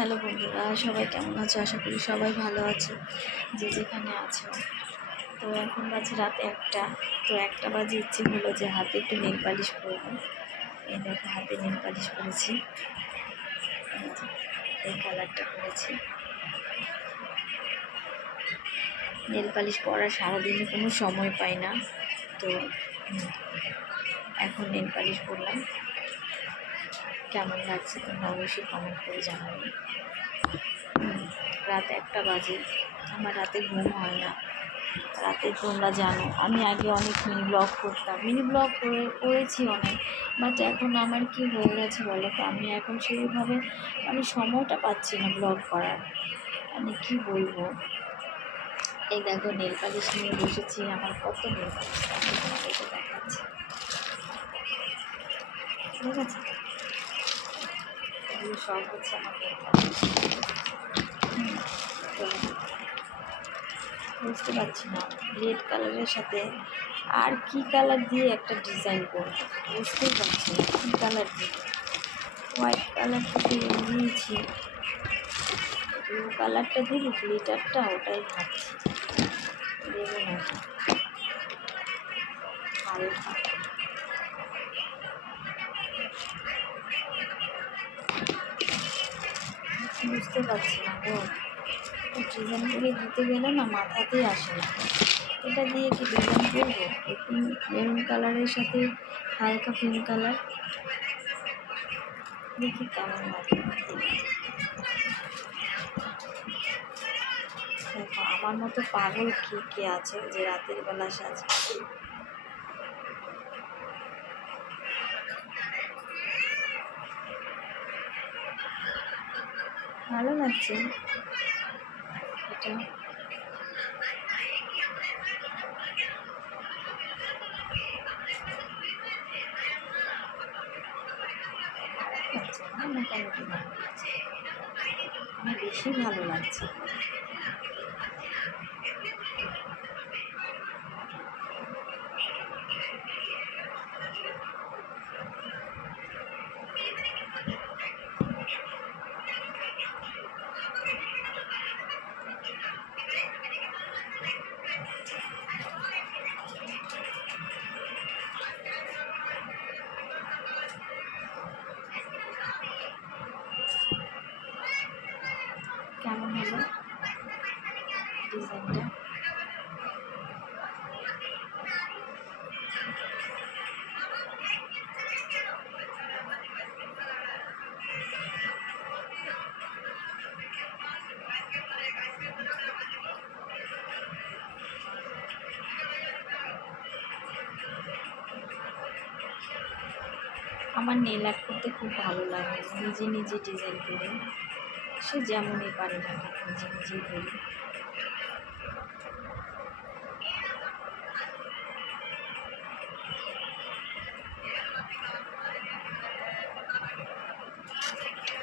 Hello বন্ধুরা, সবাই কেমন আছো? আশা করি সবাই ভালো আছে, যে যেখানে আছো। তো এখন বাজে রাত 1টা। তো 1টা বাজে ইচ্ছে হলো যে হাতে একটু নেল পালিশ করবো। এই দেখো, হাতে নেল পালিশ করেছি, এই কালারটা করেছি। নেল পালিশ করা সারাদিনে কোনো সময় পাই না, তো এখন নেল পালিশ করলাম। কেমন লাগছে তোমরা অবশ্যই কমেন্ট করে জানাবে। রাত 1টা বাজে, আমার রাতে ঘুম হয় না। রাতে তোমরা জানো আমি আগে অনেক মিনি ব্লগ করতাম, মিনি ব্লগ করেছি অনেক, বাট এখন আমার কি হয়ে গেছে বলো তো, আমি এখন সেইভাবে সময়টা পাচ্ছি না ব্লগ করার। কি বলবো, এই দেখো নেল পালিশ নিয়ে বসেছি, আমার কত নেল পালিশ তোমাদেরকে দেখাচ্ছি, ঠিক আছে? এগুলো সব হচ্ছে আমার নেল পালিশ। তো বুঝতে পারছি না রেড কালারের সাথে আর কি কালার দিয়ে একটা ডিজাইন করব, বুঝতেই পারছি না কী কালার দিয়ে। হোয়াইট কালারটা দিয়ে দিয়েছি, ব্লু কালারটা দিই, গ্লিটারটা ওটাই ভাবছি দেবো নাকি হালকা। বুঝতে পারছি না গো, ডিজাইন করে দিতে গেলে না মাথাতেই আসে না, এটা দিয়ে কি ডিজাইন করবো? এই মেরুন কালারের সাথে হালকা পিঙ্ক কালার, দেখি কেমন লাগে। দেখো আমার মতো পাগল কে আছে যে রাতের বেলা সাজে। ভালো লাগছে এটা, লাগছে না, মোটামুটি ভালো লাগছে, আমার বেশি ভালো লাগছে। কেমন হলো ডিজাইনটা? আমার নেল আর্ট করতে খুব ভালো লাগে, নিজে নিজে ডিজাইন করি, সে যেমনই পারে না নিজে নিজেই করি।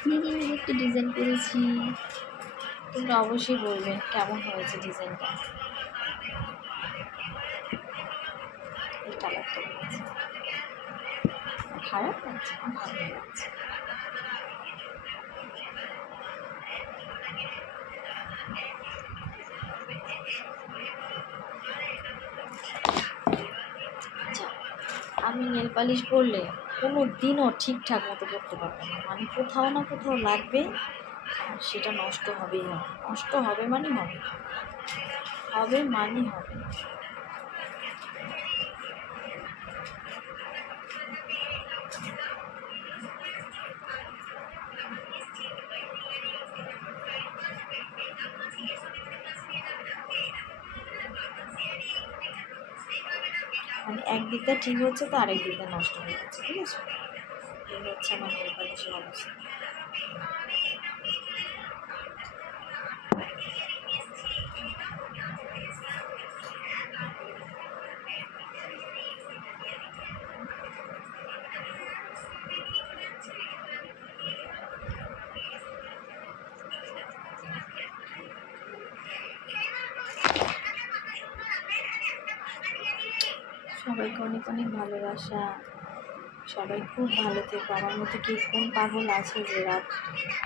নিজে নিজে একটু ডিজাইন করেছি, তোমরা অবশ্যই বলবে কেমন হয়েছে ডিজাইনটা। এই কালারটা হয়েছে, খারাপ লাগছে না, ভালো লাগছে। আমি নেল পালিশ করলে কোনো দিনও ঠিকঠাক মতো করতে পারবো না, কোথাও না কোথাও লাগবে, আর সেটা নষ্ট হবেই হবে, নষ্ট হবে মানে হবে, হবে মানে হবে। একদিকটা ঠিক হচ্ছে তো আরেক দিকটা নষ্ট হয়ে যাচ্ছে, ঠিক আছে? এই হচ্ছে আমার নেল পালিশের অবস্থা। সবাইকে অনেক অনেক ভালোবাসা, সবাই খুব ভালো থেকো। আমার মতো কি কোন পাগল আছে যে রাত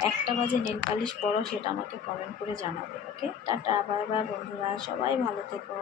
1টা বাজে নেল পালিশ পরো, সেটা আমাকে কমেন্ট করে জানাবে। ওকে, টাটা, বাই বাই বন্ধুরা, সবাই ভালো থেকো।